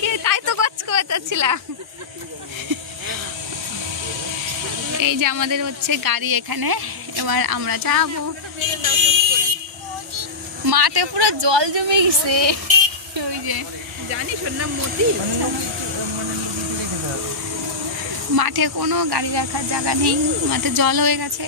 কি তাই তো গছ করে যাচ্ছিলাম। এই যে আমাদের হচ্ছে গাড়ি এখানে, এবার আমরা যাব। মাঠে পুরো জল জমে গেছে। ওই যে জানিস ওর নাম মতি। মাঠে কোনো গাড়ি রাখার জায়গা নেই, মাঠে জল হয়ে গেছে।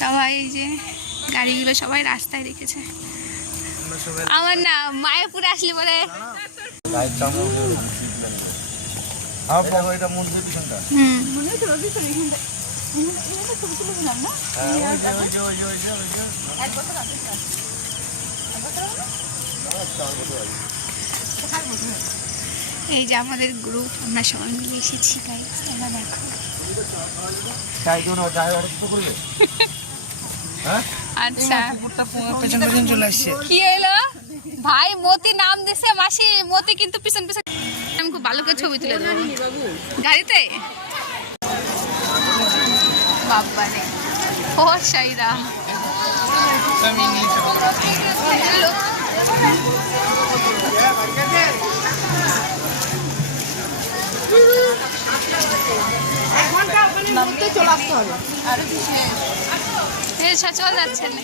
সবাই যে গাড়িগুলো সবাই রাস্তায় রেখেছে। আমার না মায়াপুরে আসলে বলে এই যে আমাদের গ্রুপ, আমরা সবাই মিলে এসেছি। আমরা দেখো আচ্ছা কি এলো ভাই, মতি নাম দিছে মাসি, মতি কিন্তু পিছন পিছন। আমি খুব ভালো করে ছবি তুলে দেবো গাড়িতে। বাবারে ও সাইরা চলে আসতে হবে। চল যাচ্ছে না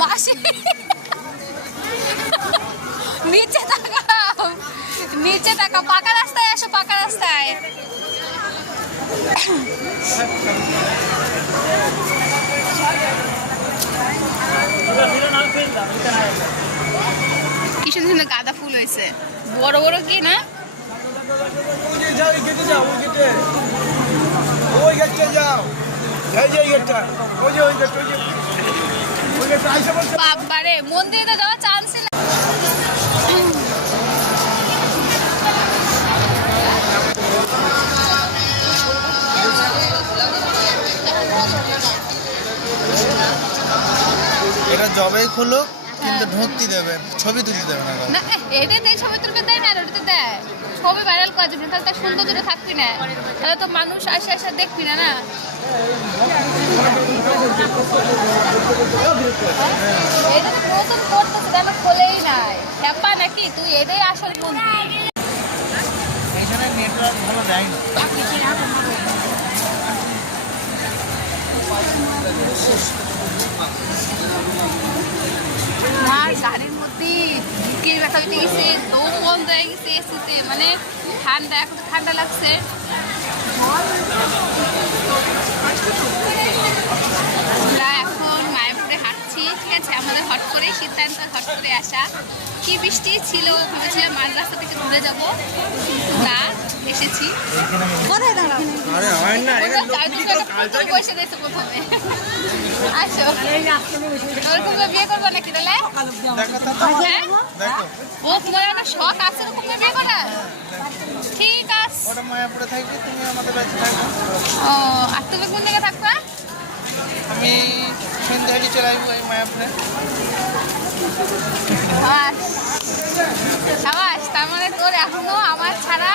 মাসি, নিচে তাকাও, নিচে তাকাও, পাকা রাস্তায় আসো, পাকা রাস্তায়। কি সুন্দর সুন্দর গাঁদা ফুল হয়েছে, বড় বড় কি না। বাবারে মন্দিরে তো যাওয়ার চান্স না। এটা জবেই খুলুক কিন্তু ঢুকতে দেবে, ছবি তুলতে দেবে না। এটাতে ছবি তুলবে দেয় না, ওটাতে দেয় ছবি ভাইরাল করার জন্য। তাহলে তার সৌন্দর্যটা থাকবি না, তাহলে তো মানুষ আসে আসে দেখবি না। না এটা তো নতুন করতেছে, কেন খোলেই নাই হ্যাপা নাকি তুই, এটাই আসল মন্দির। এখানে নেটওয়ার্ক ভালো দেয় না। গাড়ির মধ্যে বুকের ব্যথা হয়ে গেছে, দম বন্ধ হয়ে গেছে এসিতে, মানে ঠান্ডা, এখন তো ঠান্ডা লাগছে। আমরা এখন মায়াপুরে হাঁটছি, ঠিক আছে। আমাদের হট করে সিদ্ধান্ত, হট করে আসা। কি বৃষ্টি ছিল, ভেবেছিলাম মাঝ রাস্তা থেকে ঘুরে যাবো, কিন্তু না, এসেছি। বসে দিয়েছে প্রথমে। আসো, কুম্ভে বিয়ে করবো নাকি তাহলে? ও তোমার একটা শখ আছে কুম্ভে বিয়ে করার? ঠিক আছে। ও আর তুমি কোন দিকে থাকবা? আমি সন্ধ্যায় চলে আসবো এই মায়াপুরে। সাবাস, তার মানে তোর এখনো আমার ছাড়া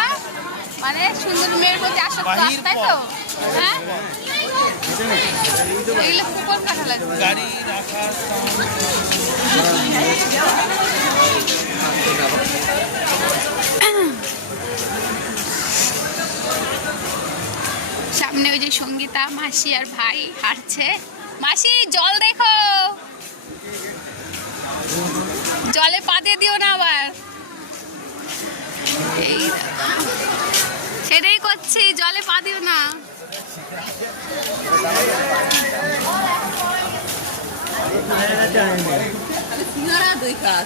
মানে সুন্দর মেয়ের প্রতি আসক্ত আছে, তাই তো? হ্যাঁ, এগুলো কুপন কাটা লাগবে। গাড়ি রাখার সামনে ওই যে সঙ্গীতা মাসি আর ভাই হাঁটছে। মাসি জল দেখো, জলে পা দিয়ে দিও না আবার। এই সেটাই করছি, জলে পা দিও না। দই খাওয়া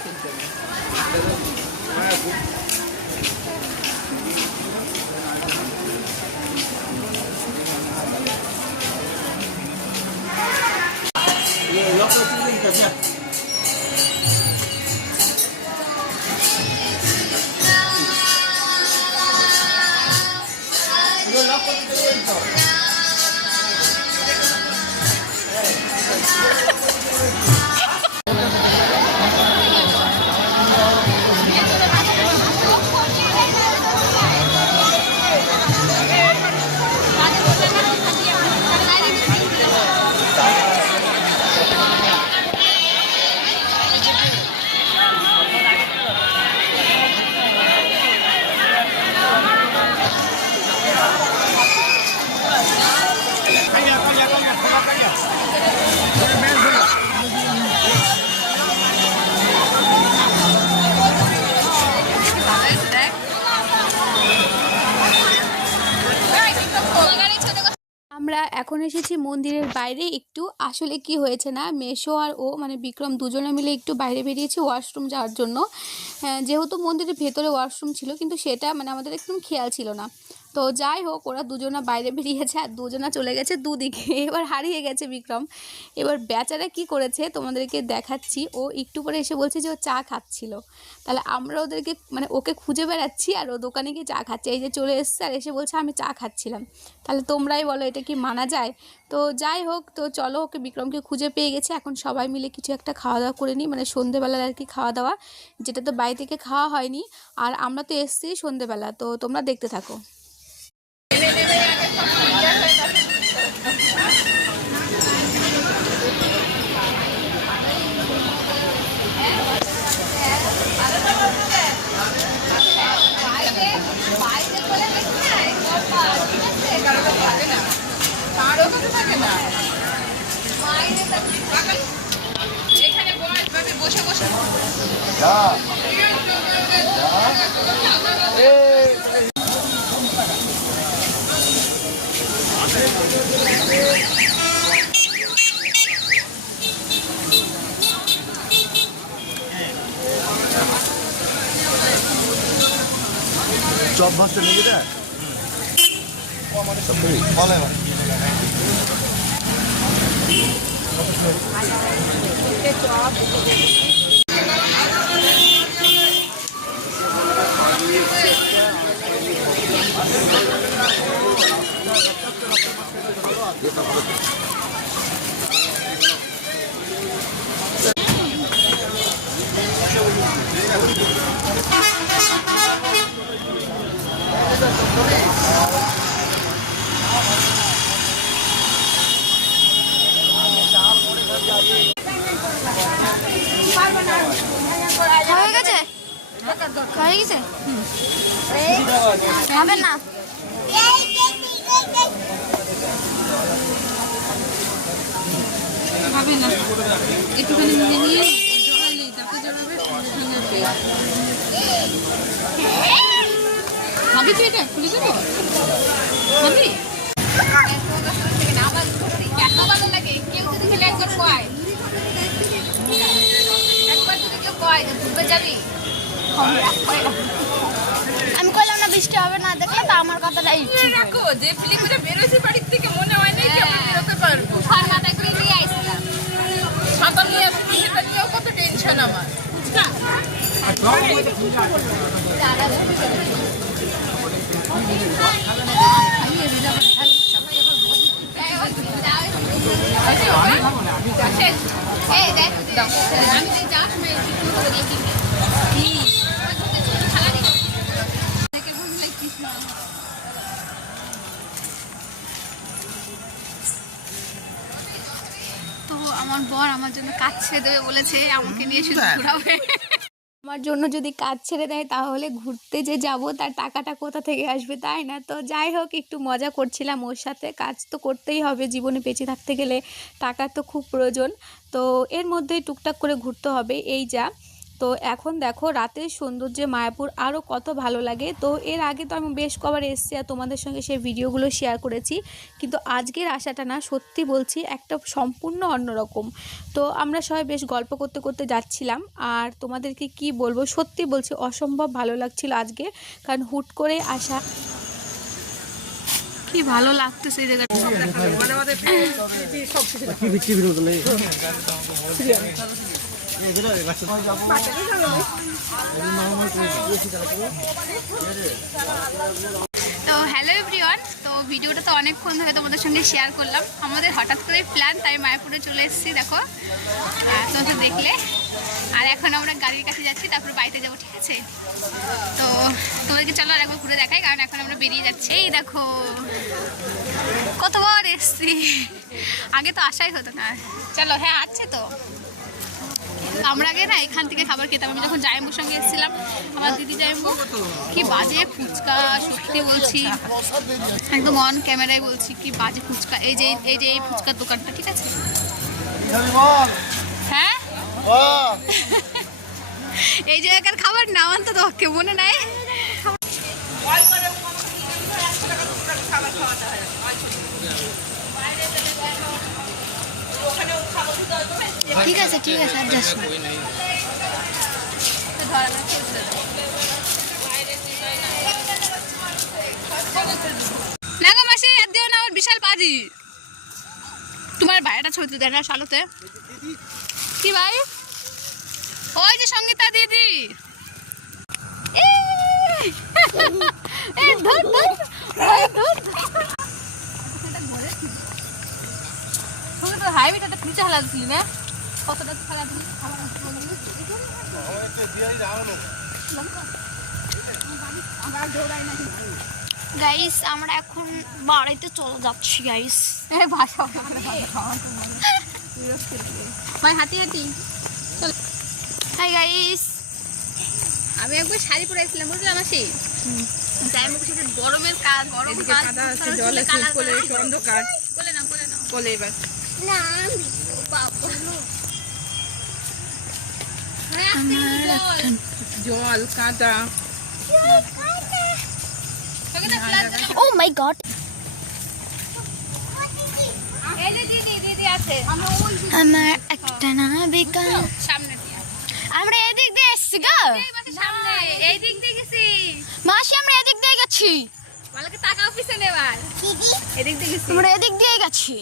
এখন এসেছি মন্দিরের বাইরে একটু। আসলে কি হয়েছে না, মেশো আর ও মানে বিক্রম দুজনে মিলে একটু বাইরে বেরিয়েছি ওয়াশরুম যাওয়ার জন্য। যেহেতু মন্দিরের ভেতরে ওয়াশরুম ছিল কিন্তু সেটা মানে আমাদের একদম খেয়াল ছিল না। তো যাই হোক, ওরা দুজনা বাইরে বেরিয়েছে আর দুজনা চলে গেছে দুদিকে। এবার হারিয়ে গেছে বিক্রম। এবার বেচারা কি করেছে তোমাদেরকে দেখাচ্ছি। ও একটু পরে এসে বলছে যে ও চা খাচ্ছিল। তাহলে আমরা ওদেরকে মানে ওকে খুঁজে বেড়াচ্ছি আর ও দোকানে গিয়ে চা খাচ্ছে। এই যে চলে এসছে আর এসে বলছে আমি চা খাচ্ছিলাম। তাহলে তোমরাই বলো এটা কি মানা যায়? তো যাই হোক, তো চলো, ওকে বিক্রমকে খুঁজে পেয়ে গেছে। এখন সবাই মিলে কিছু একটা খাওয়া দাওয়া করে নিই, মানে সন্ধেবেলার আর কি খাওয়া দাওয়া, যেটা তো বাড়ি থেকে খাওয়া হয়নি। আর আমরা তো এসছি সন্ধেবেলা, তো তোমরা দেখতে থাকো। চপ ভাজতে নিয়ে যায় বলে হয়ে গেছে হবে না। হবে না, একটুখানি নিয়ে নিয়ে জড়াইলেই তারপরে জড়াবে সঙ্গে পেয়ে হবে। তুই এটা খুলে দেবো হবে। এত ভালো লাগে, কেউ যদি খেলে একবার কয়, একবার যদি কেউ কয় যে ঘুরতে যাবি, আমি কইলাম না বৃষ্টি হবে না, দেখলে তো আমার কথাটা ইচ্ছে রাখো যে প্লে করে বেরোছি বাড়ির থেকে, মনে হয় না যে আমরা বেরোতে পারবো। আর মাথা করে নিয়ে আইসলাম। ছাতা নিয়ে আসছি, সেটা নিয়েও কত টেনশন আমার। এই দেখ, আমি যে যাস মেয়ে তো আমার বর আমার জন্য কাজ ছেড়ে দেবে বলেছে, আমাকে নিয়ে শুধু ঘোরাবে। আমার জন্য যদি কাজ ছেড়ে দেয় তাহলে ঘুরতে যে যাব তার টাকাটা কোথা থেকে আসবে, তাই না? তো যাই হোক, একটু মজা করছিলাম ওর সাথে। কাজ তো করতেই হবে, জীবনে বেঁচে থাকতে গেলে টাকার তো খুব প্রয়োজন। তো এর মধ্যেই টুকটাক করে ঘুরতে হবে, এই যা। তো এখন দেখো রাতের সৌন্দর্যে মায়াপুর আরও কত ভালো লাগে। তো এর আগে তো আমি বেশ কবার এসেছি আর তোমাদের সঙ্গে সেই ভিডিওগুলো শেয়ার করেছি, কিন্তু আজকের আশাটা না, সত্যি বলছি, একটা সম্পূর্ণ অন্যরকম। তো আমরা সবাই বেশ গল্প করতে করতে যাচ্ছিলাম আর তোমাদেরকে কি বলবো, সত্যি বলছি অসম্ভব ভালো লাগছিল আজকে, কারণ হুট করে আসা। কি ভালো লাগতেছে এই জায়গাটা। তো হ্যালো এভরিওয়ান, তো ভিডিওটা তো অনেকক্ষণ ধরে তোমাদের সঙ্গে শেয়ার করলাম। আমাদের হঠাৎ করে প্ল্যান, তাই মায়াপুরে চলে এসেছি। দেখো তোমরা দেখলে। আর এখন আমরা গাড়ির কাছে যাচ্ছি, তারপর বাড়িতে যাবো, ঠিক আছে? তো তোমাদেরকে চলো একবার ঘুরে দেখাই, কারণ এখন আমরা বেরিয়ে যাচ্ছি। এই দেখো কতবার এসছি, আগে তো আসাই হতো না। চলো, হ্যাঁ আছে তো। আমরা আগে না এখান থেকে খাবার খেতাম। আমি যখন জায়ম্বুর সঙ্গে এসেছিলাম, আমার দিদি জায়ম্বু, কি বাজে ফুচকা, সত্যি বলছি, একদম অন ক্যামেরায় বলছি, কি বাজে ফুচকা। এই যে এই ফুচকার দোকানটা, ঠিক আছে? হ্যাঁ এই জায়গার খাবার নামান তো তোকে মনে নাই? ঠিক আছে আর যাস না। না গো মাসি আর দিও না, ওর বিশাল বাজি। তোমার ভাইটা ছবি তুলে দেয় না শালোতে? কি ভাই? ওই যে সঙ্গীতা দিদি। হাইওয়েটা নিচে হালা দিলি না? কতটা হালা দিলি? গাইস আমরা এখন বাড়িতে চলে যাচ্ছি গাইস। ভাষা ভাই হাঁটি হাঁটি। হাই গাইস, আমি একবার শাড়ি পরে আসছিলাম, বুঝলাম মাসি। যাই মুখে সাথে গরমের কাজ, গরম কাজ, জল আছে কোলে, অন্ধকার কোলে না কোলে এবার না জল কাঁটা। ও মাই গড, দিদি আছে আমার একটা না বেকার। সামনে দিয়ে, আমরা এদিক দিয়ে এসেছি গো সামনে এই দিক দিয়ে গেছি। মাসি, আমরা এদিক দিয়ে গেছি। বলকে তাকাও পিছনে এবার। এদিক দিয়ে গেছি। আমরা এদিক দিয়ে গেছি,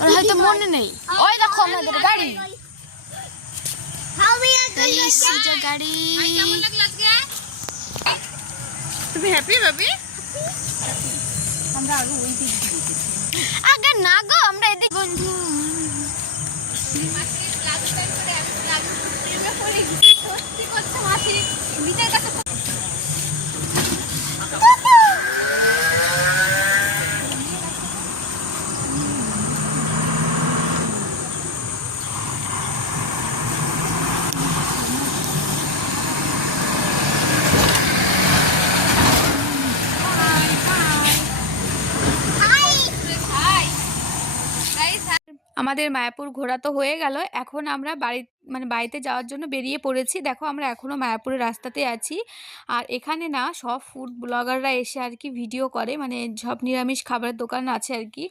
আর হয়তো মনে নেই। ওই দেখো আমাদের গাড়ি, গাইস এই যে গাড়ি। কেমন লাগলো আজকে? তুমি হ্যাপি ভাবি? আগে না গো, আমরা এদিক বন্ধু। সত্যি করছে মাসি, নিজের কাছে আমাদের মায়াপুর ঘোরা তো হয়ে গেল। এখন আমরা বাড়িতে যাওয়ার জন্য বেরিয়ে পড়েছি। দেখো আমরা এখনও মায়াপুরের রাস্তাতে আছি। আর এখানে না সব ফুড ব্লগাররা এসে আর কি ভিডিও করে, মানে সব নিরামিষ খাবারের দোকান আছে আর কি।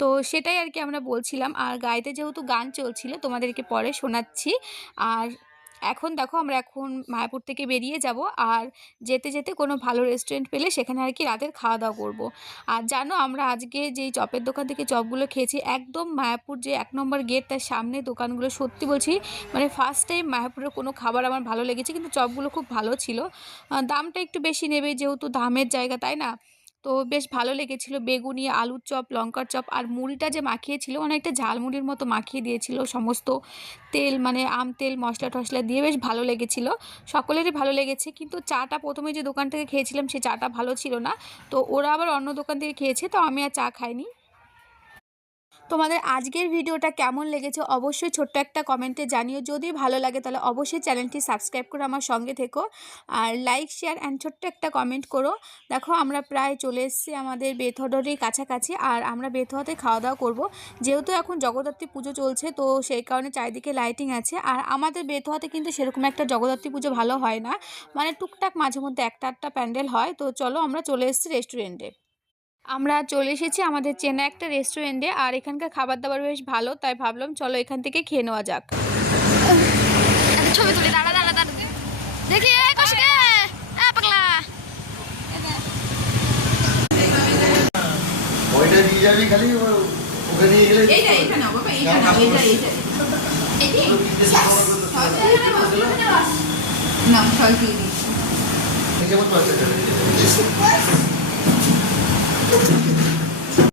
তো সেটাই আর কি আমরা বলছিলাম। আর গাড়িতে যেহেতু গান চলছিল, তোমাদেরকে পরে শোনাচ্ছি। আর এখন দেখো আমরা এখন মায়াপুর থেকে বেরিয়ে যাব। আর যেতে যেতে কোনো ভালো রেস্টুরেন্ট পেলে সেখানে আর কি রাতের খাওয়া দাওয়া করবো। আর জানো আমরা আজকে যেই চপের দোকান থেকে চপগুলো খেয়েছি, একদম মায়াপুর যে 1 নম্বর গেট তার সামনে দোকানগুলো, সত্যি বলছি মানে ফার্স্ট টাইম মায়াপুরের কোনো খাবার আমার ভালো লেগেছে। কিন্তু চপগুলো খুব ভালো ছিল। দামটা একটু বেশি নেবে যেহেতু ধামের জায়গা, তাই না? তো বেশ ভালো লেগেছিল। বেগুনি, আলুর চপ, লঙ্কার চপ, আর মুড়িটা যে মাখিয়েছিল অনেকটা ঝালমুড়ির মতো মাখিয়ে দিয়েছিল। সমস্ত তেল মানে আম তেল মশলা টশলা দিয়ে বেশ ভালো লেগেছিল। সকলেরই ভালো লেগেছে। কিন্তু চাটা প্রথমে যে দোকান থেকে খেয়েছিলাম সে চাটা ভালো ছিল না। তো ওরা আবার অন্য দোকান থেকে খেয়েছে, তো আমি আর চা খাইনি। তোমাদের আজকের ভিডিওটা কেমন লেগেছে অবশ্যই ছোট্ট একটা কমেন্টে জানিও। যদি ভালো লাগে তাহলে অবশ্যই চ্যানেলটি সাবস্ক্রাইব করে আমার সঙ্গে থেকো। আর লাইক শেয়ার অ্যান্ড ছোট্ট একটা কমেন্ট করো। দেখো আমরা প্রায় চলে এসেছি আমাদের বেথুয়ারই কাছাকাছি। আর আমরা বেথুয়াতে খাওয়া দাওয়া করব। যেহেতু এখন জগদ্ধাত্রী পুজো চলছে, তো সেই কারণে চারিদিকে লাইটিং আছে। আর আমাদের বেথুয়াতে কিন্তু সেরকম একটা জগদ্ধাত্রী পুজো ভালো হয় না, মানে টুকটাক মাঝে মধ্যে একটা প্যান্ডেল হয়। তো চলো আমরা চলে এসেছি রেস্টুরেন্টে। আমরা চলে এসেছি আমাদের চেনা একটা রেস্টুরেন্টে। আর এখানকার খাবার দাবার বেশ ভালো, তাই ভাবলাম চলো এখান থেকে খেয়ে নেওয়া যাক। ছবি তুলি, দাঁড়া দাঁড়া দাঁড়া, দেখি এই কষকে পাগলা। ওইটা দিয়ে যাবি খালি, ওকে নিয়ে গেলে এইটা না বাবা, এইটা না, এইটা না সল দিয়ে দিই। কেমন পাচ্ছে